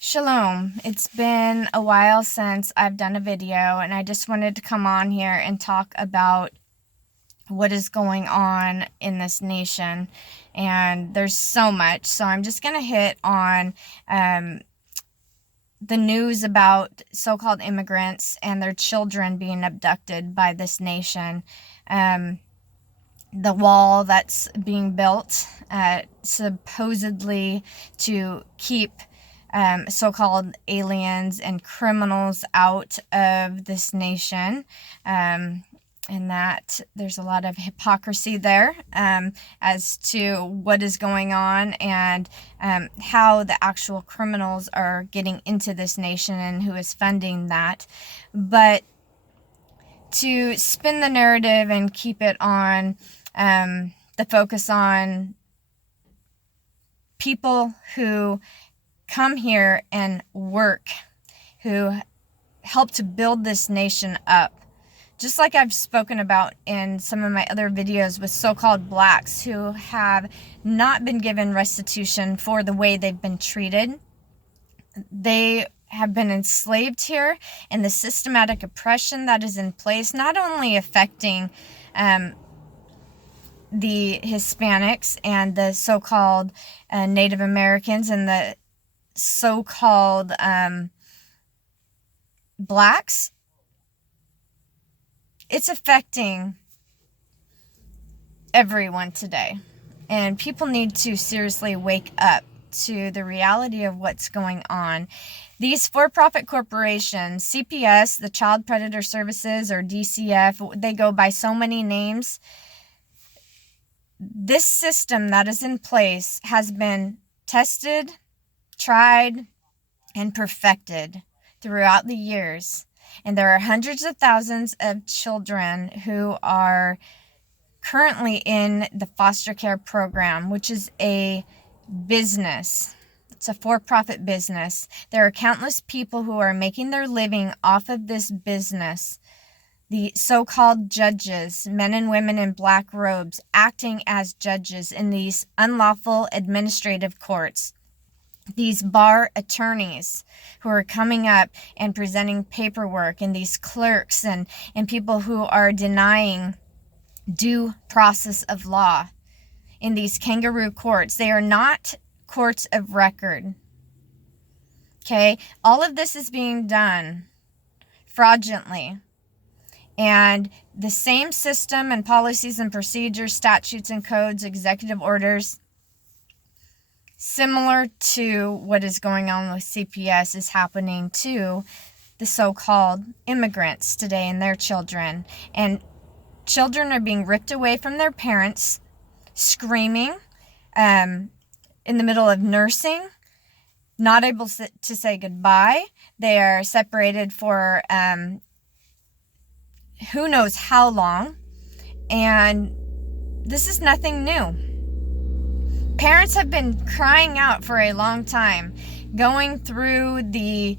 Shalom. It's been a while since I've done a video, and I just wanted to come on here and talk about what is going on in this nation. And there's so much, so I'm just going to hit on the news about so-called immigrants and their children being abducted by this nation. The wall that's being built supposedly to keep so-called aliens and criminals out of this nation, and that there's a lot of hypocrisy there as to what is going on and how the actual criminals are getting into this nation and who is funding that. But to spin the narrative and keep it on the focus on people who come here and work, who help to build this nation up. Just like I've spoken about in some of my other videos with so-called blacks who have not been given restitution for the way they've been treated. They have been enslaved here, and the systematic oppression that is in place, not only affecting the Hispanics and the so-called Native Americans and the so-called blacks, it's affecting everyone today. And people need to seriously wake up to the reality of what's going on. These for-profit corporations, CPS, the Child Predator Services, or DCF, they go by so many names. This system that is in place has been tested, tried, and perfected throughout the years. And there are hundreds of thousands of children who are currently in the foster care program, which is a business. It's a for-profit business. There are countless people who are making their living off of this business. The so-called judges, men and women in black robes, acting as judges in these unlawful administrative courts. These bar attorneys who are coming up and presenting paperwork, and these clerks and people who are denying due process of law in these kangaroo courts. They are not courts of record. Okay? All of this is being done fraudulently. And the same system and policies and procedures, statutes and codes, executive orders, similar to what is going on with CPS, is happening to the so-called immigrants today and their children. And children are being ripped away from their parents, screaming in the middle of nursing, not able to say goodbye. They are separated for who knows how long. And this is nothing new. Parents have been crying out for a long time, going through the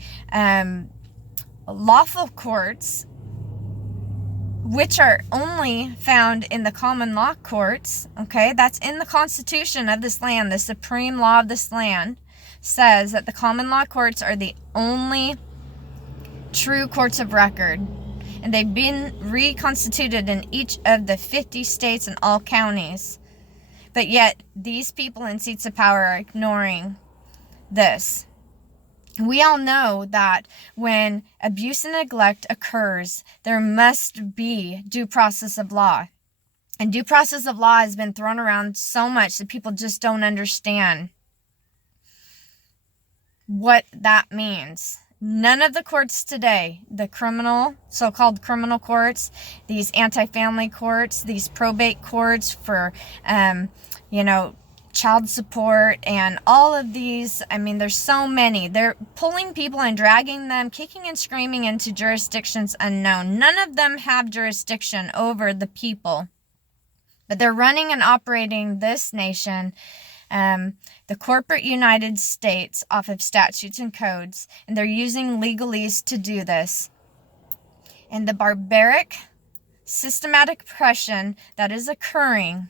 lawful courts, which are only found in the common law courts, okay? That's in the Constitution of this land. The supreme law of this land says that the common law courts are the only true courts of record. And they've been reconstituted in each of the 50 states and all counties. But yet, these people in seats of power are ignoring this. We all know that when abuse and neglect occurs, there must be due process of law. And due process of law has been thrown around so much that people just don't understand what that means. None of the courts today, the criminal, so-called criminal courts, these anti-family courts, these probate courts for, child support, and all of these, there's so many. They're pulling people and dragging them, kicking and screaming into jurisdictions unknown. None of them have jurisdiction over the people. But they're running and operating this nation, the corporate United States, off of statutes and codes, and they're using legalese to do this. And the barbaric, systematic oppression that is occurring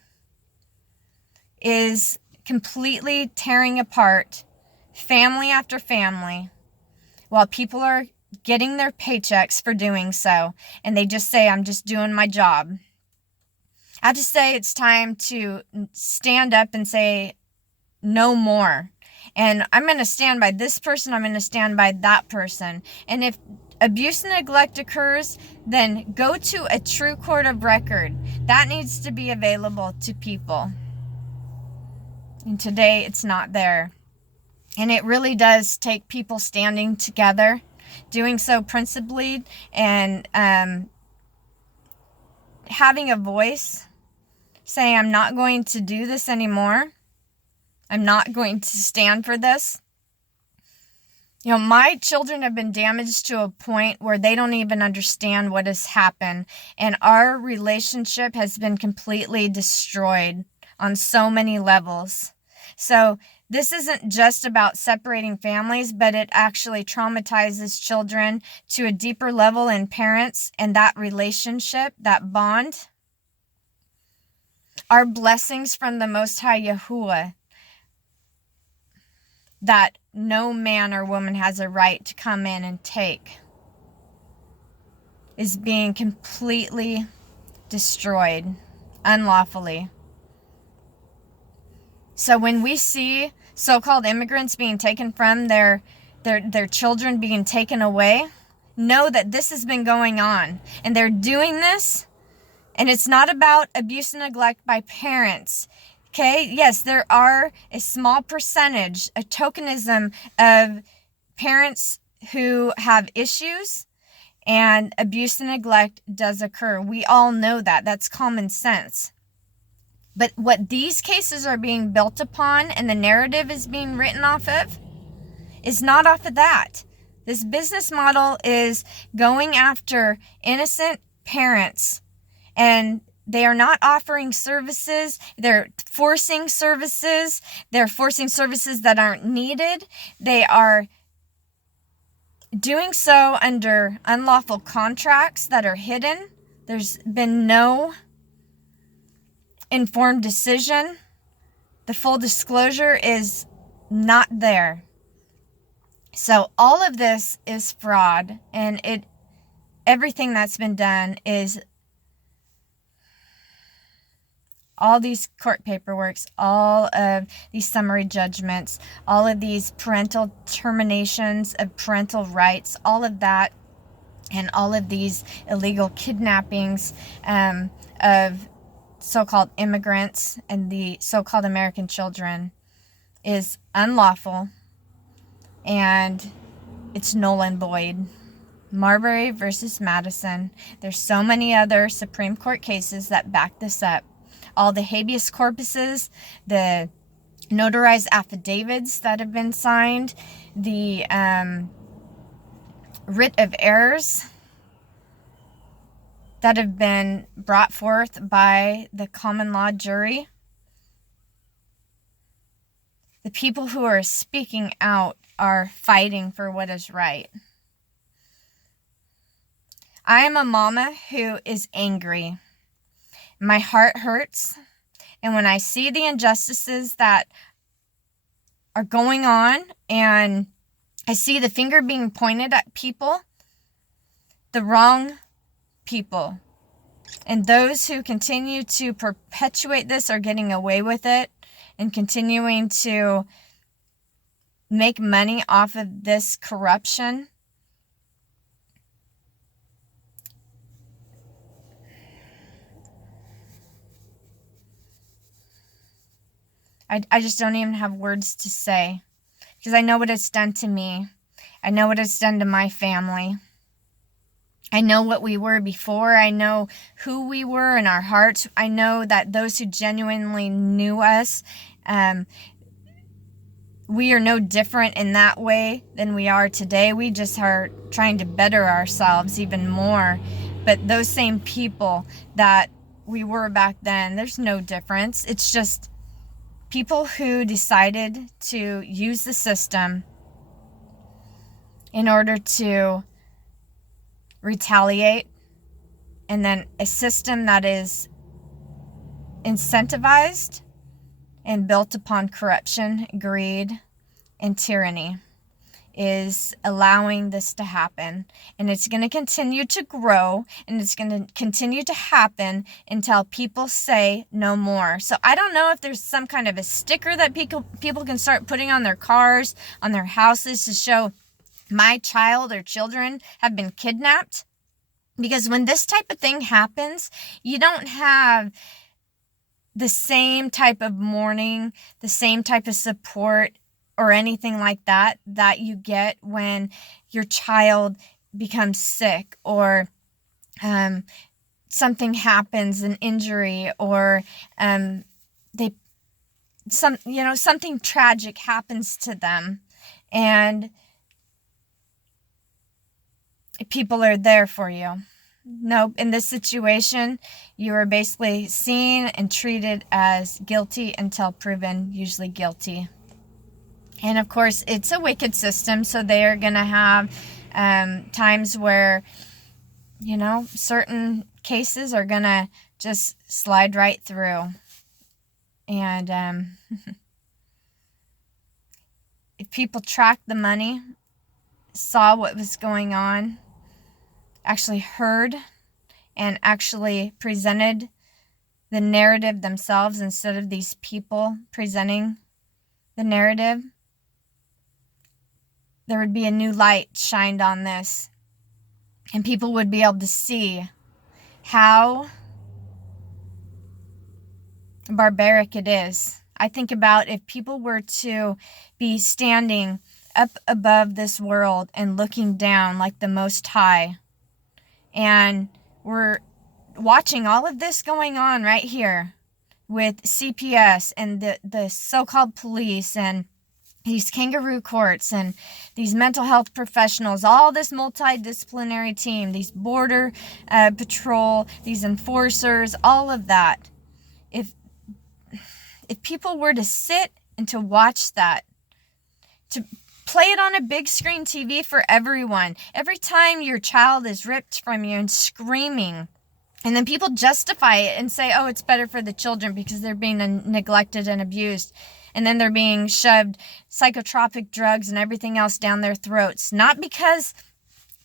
is completely tearing apart family after family, while people are getting their paychecks for doing so, and they just say, I'm just doing my job. I have to say it's time to stand up and say no more. And I'm going to stand by this person, I'm going to stand by that person. And if abuse and neglect occurs, then go to a true court of record. That needs to be available to people. And today it's not there. And it really does take people standing together, doing so principally, and having a voice, saying, I'm not going to do this anymore. I'm not going to stand for this. You know, my children have been damaged to a point where they don't even understand what has happened. And our relationship has been completely destroyed on so many levels. So this isn't just about separating families, but it actually traumatizes children to a deeper level in parents and that relationship, that bond. Our blessings from the Most High Yahuwah, that no man or woman has a right to come in and take, is being completely destroyed unlawfully. So when we see so-called immigrants being taken from their children being taken away, know that this has been going on. And they're doing this, and it's not about abuse and neglect by parents. Okay, yes, there are a small percentage, a tokenism of parents who have issues, and abuse and neglect does occur. We all know that. That's common sense. But what these cases are being built upon and the narrative is being written off of is not off of that. This business model is going after innocent parents, and they are not offering services. They're forcing services. They're forcing services that aren't needed. They are doing so under unlawful contracts that are hidden. There's been no informed decision. The full disclosure is not there. So all of this is fraud, and everything that's been done is all these court paperworks, all of these summary judgments, all of these parental terminations of parental rights, all of that, and all of these illegal kidnappings of so-called immigrants and the so-called American children is unlawful, and it's null and void. Marbury versus Madison. There's so many other Supreme Court cases that back this up. All the habeas corpuses, the notarized affidavits that have been signed, the writ of errors that have been brought forth by the common law jury. The people who are speaking out are fighting for what is right. I am a mama who is angry. My heart hurts, and when I see the injustices that are going on, and I see the finger being pointed at people, the wrong people, and those who continue to perpetuate this are getting away with it and continuing to make money off of this corruption. I just don't even have words to say, because I know what it's done to me. I know what it's done to my family. I know what we were before. I know who we were in our hearts. I know that those who genuinely knew us, we are no different in that way than we are today. We just are trying to better ourselves even more. But those same people that we were back then, there's no difference. It's just people who decided to use the system in order to retaliate, and then a system that is incentivized and built upon corruption, greed, and tyranny is allowing this to happen. And it's going to continue to grow, and it's going to continue to happen until people say no more. So I don't know if there's some kind of a sticker that people can start putting on their cars, on their houses, to show my child or children have been kidnapped. Because when this type of thing happens, you don't have the same type of mourning, the same type of support, or anything like that you get when your child becomes sick, or something happens, an injury, or something tragic happens to them, and people are there for you. No, in this situation, you are basically seen and treated as guilty until proven usually guilty. And of course, it's a wicked system, so they are going to have times where, certain cases are going to just slide right through. And if people tracked the money, saw what was going on, actually heard, and actually presented the narrative themselves instead of these people presenting the narrative, there would be a new light shined on this, and people would be able to see how barbaric it is. I think about if people were to be standing up above this world and looking down like the Most High, and we're watching all of this going on right here with CPS and the so-called police and these kangaroo courts and these mental health professionals, all this multidisciplinary team, these border patrol, these enforcers, all of that. If people were to sit and to watch that, to play it on a big screen TV for everyone, every time your child is ripped from you and screaming, and then people justify it and say, oh, it's better for the children because they're being neglected and abused. And then they're being shoved psychotropic drugs and everything else down their throats. Not because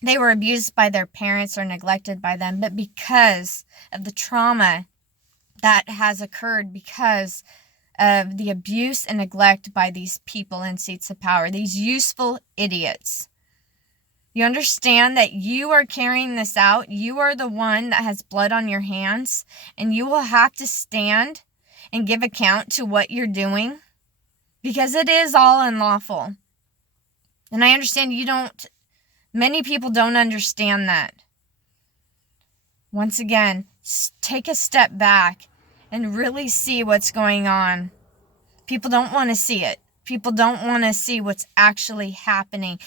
they were abused by their parents or neglected by them, but because of the trauma that has occurred because of the abuse and neglect by these people in seats of power, these useful idiots. You understand that you are carrying this out. You are the one that has blood on your hands, and you will have to stand and give account to what you're doing, because it is all unlawful. And I understand many people don't understand that. Once again, take a step back and really see what's going on. People don't want to see it. People don't want to see what's actually happening.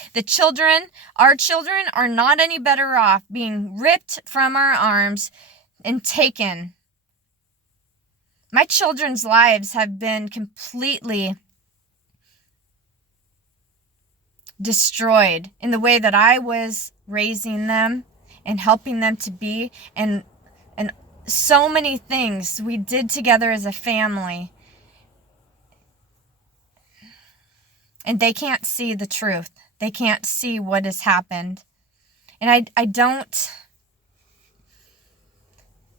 Our children are not any better off being ripped from our arms and taken. My children's lives have been completely destroyed in the way that I was raising them and helping them to be, and so many things we did together as a family. And they can't see the truth. They can't see what has happened. And I don't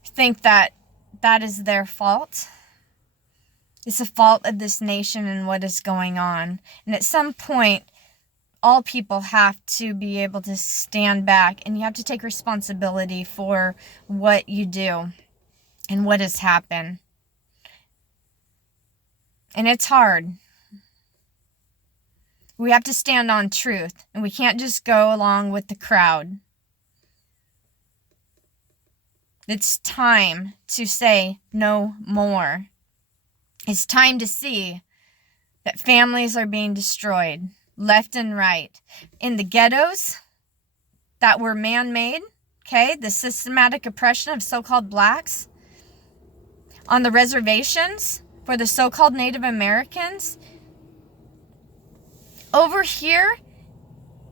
think that is their fault. It's the fault of this nation and what is going on. And at some point, all people have to be able to stand back, and you have to take responsibility for what you do and what has happened. And it's hard. We have to stand on truth, and we can't just go along with the crowd. It's time to say no more. It's time to see that families are being destroyed left and right. In the ghettos that were man-made, okay, the systematic oppression of so-called blacks. On the reservations for the so-called Native Americans. Over here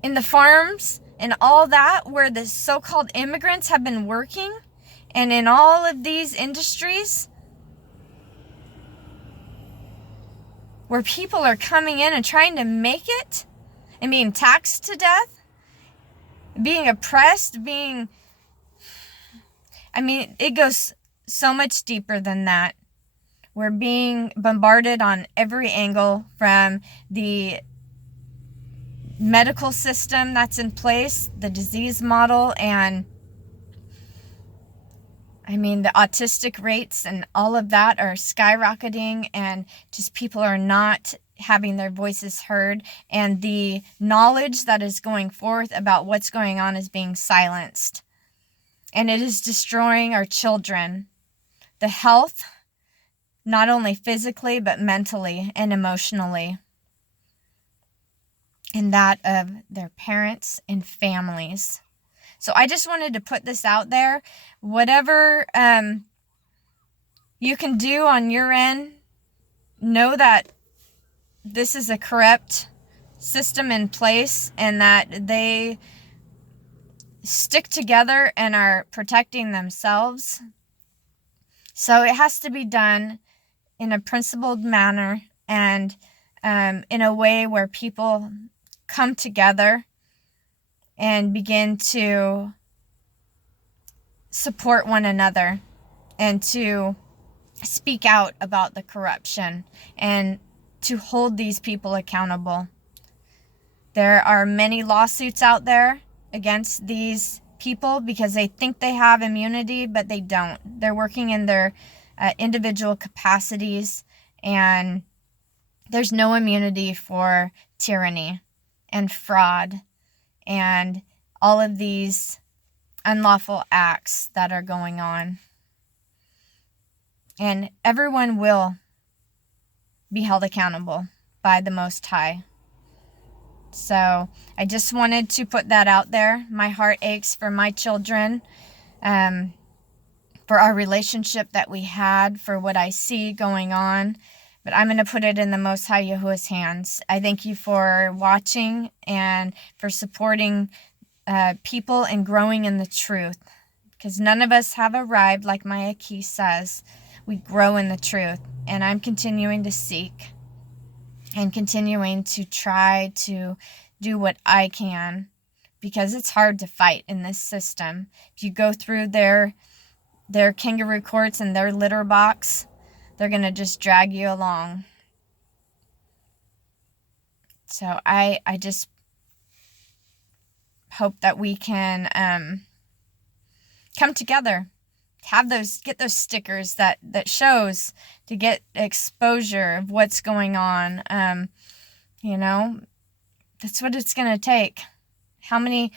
in the farms and all that where the so-called immigrants have been working, and in all of these industries, where people are coming in and trying to make it and being taxed to death, being oppressed, it goes so much deeper than that. We're being bombarded on every angle from the medical system that's in place, the disease model, and the autistic rates and all of that are skyrocketing, and just people are not having their voices heard, and the knowledge that is going forth about what's going on is being silenced. And it is destroying our children. The health, not only physically, but mentally and emotionally. And that of their parents and families. So I just wanted to put this out there. Whatever you can do on your end, know that this is a corrupt system in place and that they stick together and are protecting themselves. So it has to be done in a principled manner and in a way where people come together and begin to support one another and to speak out about the corruption and to hold these people accountable. There are many lawsuits out there against these people because they think they have immunity, but they don't. They're working in their individual capacities, and there's no immunity for tyranny and fraud and all of these unlawful acts that are going on. And everyone will be held accountable by the Most High. So I just wanted to put that out there. My heart aches for my children, for our relationship that we had, for what I see going on. But I'm going to put it in the Most High Yahuwah's hands. I thank you for watching and for supporting people and growing in the truth. Because none of us have arrived, like my Aki says. We grow in the truth. And I'm continuing to seek and continuing to try to do what I can, because it's hard to fight in this system. If you go through their kangaroo courts and their litter box, they're going to just drag you along. So I just hope that we can come together, get those stickers that shows, to get exposure of what's going on. That's what it's going to take. How many,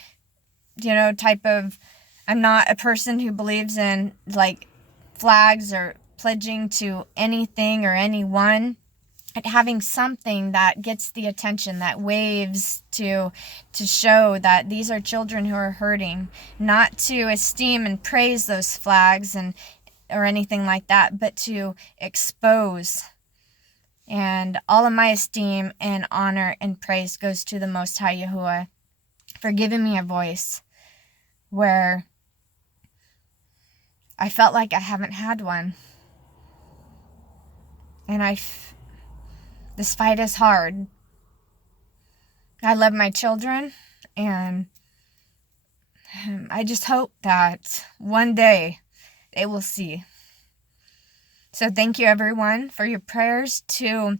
I'm not a person who believes in like flags or pledging to anything or anyone, but having something that gets the attention, that waves to show that these are children who are hurting, not to esteem and praise those flags or anything like that, but to expose. And all of my esteem and honor and praise goes to the Most High Yahuwah for giving me a voice where I felt like I haven't had one. And this fight is hard. I love my children, and I just hope that one day they will see. So thank you, everyone, for your prayers. I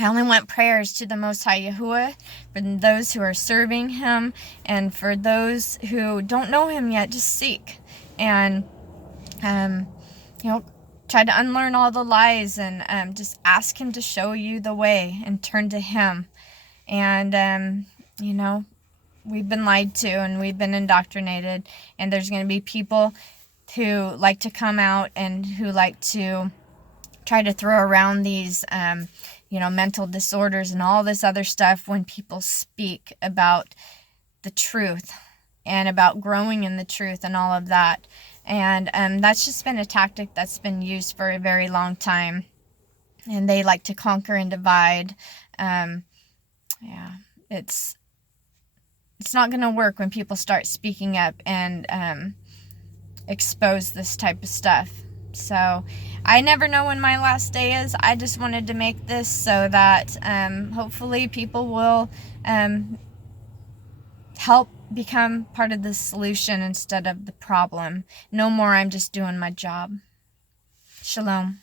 only want prayers to the Most High Yahuwah, for those who are serving Him, and for those who don't know Him yet, just seek. And, try to unlearn all the lies and just ask Him to show you the way and turn to Him. And, we've been lied to and we've been indoctrinated, and there's going to be people who like to come out and who like to try to throw around these, mental disorders and all this other stuff when people speak about the truth and about growing in the truth and all of that. And that's just been a tactic that's been used for a very long time. And they like to conquer and divide. It's not going to work when people start speaking up and expose this type of stuff. So I never know when my last day is. I just wanted to make this so that hopefully people will help become part of the solution instead of the problem. No more I'm just doing my job. Shalom.